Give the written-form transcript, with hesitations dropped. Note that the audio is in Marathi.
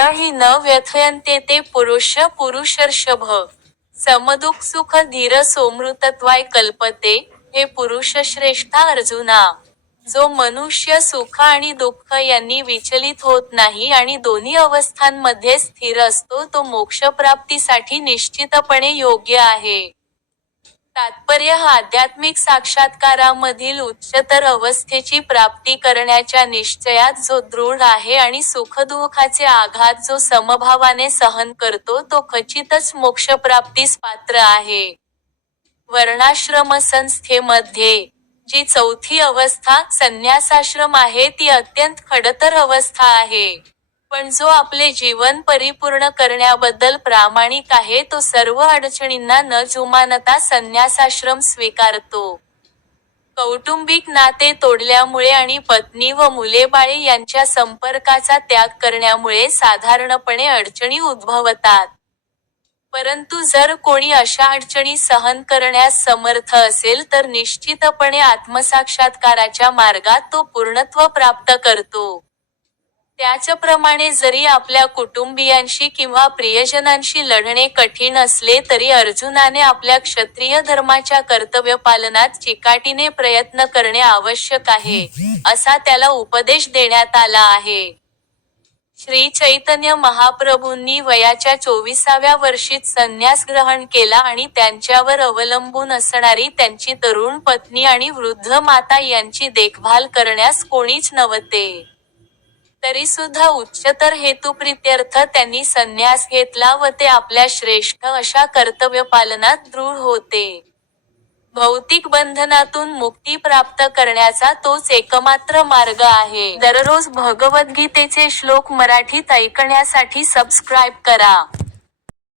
हि न व्यथयन्ते ते पुरुषर्षभ। समदुःख सुख धीर सोमृतत्वाय कल्पते, हे पुरुषश्रेष्ठा अर्जुना. जो मनुष्य सुख आणि दुःख यांनी विचलित होत नाही आणि दोन्ही अवस्थांमध्ये स्थिर असतो तो मोक्षप्राप्तीसाठी निश्चितपणे योग्य आहे. तात्पर्य आध्यात्मिक साक्षात्कारामधील उच्चतर अवस्थेची प्राप्ती करण्याच्या निश्चयात जो दृढ आहे आणि सुखदुःखाचे आघात जो समभावाने सहन करतो तो खचितच मोक्षप्राप्तीस पात्र आहे. वर्णाश्रमसंस्थेमध्ये जी चौथी अवस्था, संन्यासाश्रम आहे ती अत्यंत खडतर अवस्था आहे. पण जो आपले जीवन परिपूर्ण करण्याबद्दल प्रामाणिक आहे तो सर्व अडचणींना न जुमानता संन्यासाश्रम स्वीकारतो. कौटुंबिक नाते तोडल्यामुळे आणि पत्नी व मुलेबाळे यांच्या संपर्काचा त्याग करण्यामुळे साधारणपणे अडचणी उद्भवतात. परंतु जर कोणी अशा अडचणी सहन करण्यास समर्थ असेल तर निश्चितपणे आत्मसाक्षात्काराच्या मार्गात तो पूर्णत्व प्राप्त करतो. त्याचप्रमाणे जरी आपल्या कुटुंबियांशी किंवा प्रियजनांशी लढणे कठीण असले तरी अर्जुनाने आपल्या क्षत्रिय धर्माच्या कर्तव्यपालनात चिकाटीने प्रयत्न करणे आवश्यक आहे, असा त्याला उपदेश देण्यात आला आहे. श्री चैतन्य महाप्रभूंनी वयाच्या 24व्या वर्षीच संन्यास ग्रहण केला आणि त्यांच्यावर अवलंबून असणारी त्यांची तरुण पत्नी आणि वृद्ध माता यांची देखभाल करण्यास कोणीच नव्हते. तरीसुद्धा उच्चतर हेतुप्रीत्यर्थ त्यांनी संन्यास घेतला व ते आपल्या श्रेष्ठ अशा कर्तव्यपालनात दृढ होते. भौतिक बंधनातून मुक्ती प्राप्त करण्याचा तोच एकमात्र मार्ग आहे. दररोज भगवद्गीतेचे श्लोक मराठीत ऐकण्यासाठी सबस्क्राईब करा.